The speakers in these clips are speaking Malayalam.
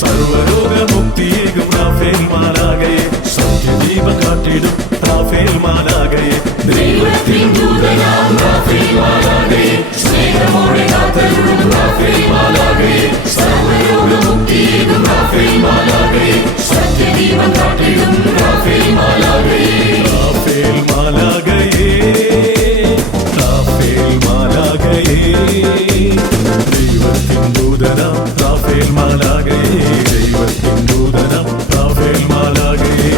സർവരോഗമുക്തിയേകും റാഫേൽ മാലാഖയെ സത്യദീപം കാട്ടിടും റാഫേൽ മാലാഖയെ ദൈവത്തിൻ ദൂതനാം റാഫേൽ മാലാഖയെ സ്നേഹമോടെ കാത്തരുളും റാഫേൽ മാലാഖയെ സർവരോഗമുക്തിയേകും റാഫേൽ മാലാഖയെ സത്യദീപം കാട്ടിടും റാഫേൽ മാലാഖയെ റാഫേൽ മാലാഖയെ റാഫേൽ മാലാഖയെ ദൈവത്തിൻ ദൂതനാം റാഫേൽ മാലാഖയെ ദൈവത്തിൻ ദൂതനാം റാഫേൽ മാലാഖയെ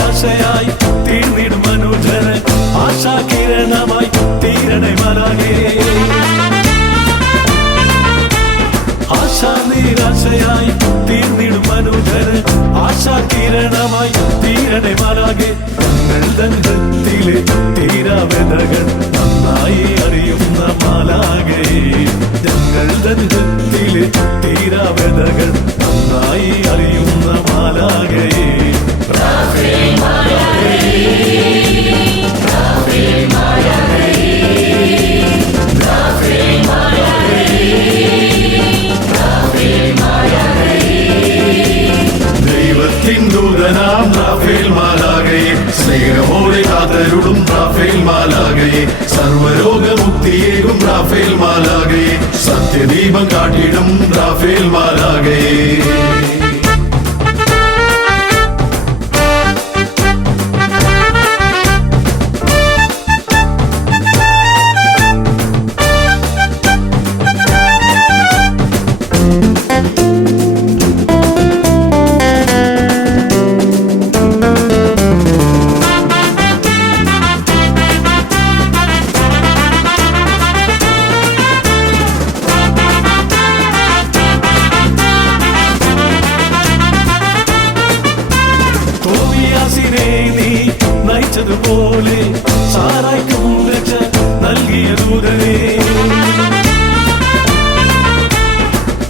ആശയായി തീർന്നിടും മനുജന് ആശാകിരണമായി തീരണേ മാലാഖേ ആശാനിരാശയായി തീർന്നിടും മനുജന് ആശാകിരണമായി തീരണേ മാലാഖേ തങ്ങൾ ദന്തത്തിലെ തീരാവ്യതകൾ നന്നായി അറിയുന്ന മാലാഖേ ഞങ്ങൾ ദന്തത്തിലെ തീരാവ്യതകൾ നന്നായി അറിയുന്ന മാലാഖേ റാഫേൽ മാലാഖയെ റാഫേൽ മാലാഖയെ റാഫേൽ മാലാഖയെ റാഫേൽ മാലാഖയെ ദൈവത്തിൻ ദൂതനാം റാഫേൽ മാലാഖയെ സ്നേഹമോടെ കാത്തരുളും റാഫേൽ മാലാഖയെ സർവരോഗമുക്തിയേകും റാഫേൽ മാലാഖയെ സത്യദീപം കാട്ടിടും റാഫേൽ മാലാഖയെ നീ നയിച്ചതുപോലെ സാറായ്ക്കും രക്ഷ നൽകിയ ദൂതനെ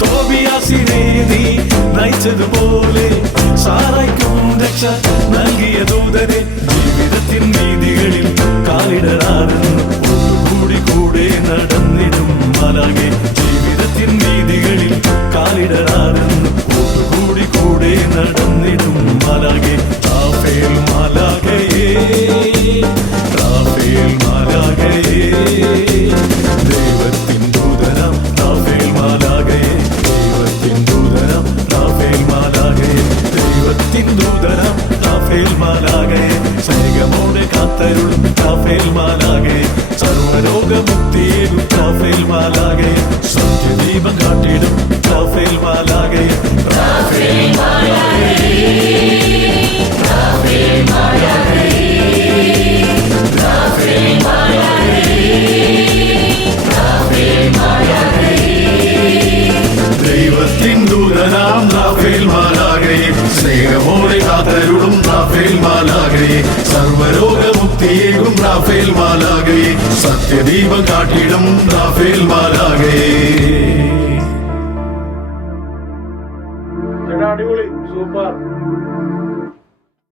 തോബിയാസിനെ നീ നയിച്ചതുപോലെ സാറായ്ക്കും രക്ഷ നൽകിയ ദൂതനെ ജീവിതത്തിൻ വീതികളിൽ കാലിടറാറുന്നു ഒത്തുകൂടി കൂടെ നടന്നിടും മാലാഖേ ജീവിതത്തിൻ വീതികളിൽ കാലിടറാറുന്നു ഒത്തുകൂടി കൂടെ നടന്നിടും മാലാഖേ റാഫേൽ മാലാഖയെ റാഫേൽ മാലാഖയെ ദൈവത്തിൻ ദൂതനാം റാഫേൽ മാലാഖയെ ദൈവത്തിൻ ദൂതനാം റാഫേൽ മാലാഖയെ ദൈവത്തിൻ ദൂതനാം റാഫേൽ മാലാഖയെ സ്നേഹമോടെ കാത്തരുളും റാഫേൽ മാലാഖയെ സർവരോഗമുക്തിയേകും റാഫേൽ മാലാഖയെ സത്യദീപം കാട്ടിടും റാഫേൽ മാലാഖയെ റാഫേൽ മാലാഖയെ റാഫേൽ മാലാഖയെ റാഫേൽ മാലാഖയെ റാഫേൽ മാലാഖയെ ദൈവത്തിൻ ദൂതനാം റാഫേൽ മാലാഖയെ സ്നേഹമോടെ കാത്തരുളും റാഫേൽ മാലാഖയെ സർവരോഗമുക്തിയേകും റാഫേൽ മാലാഖയെ സത്യദീപം കാട്ടിടും റാഫേൽ മാലാഖയെ അടിപൊളി സൂപ്പർ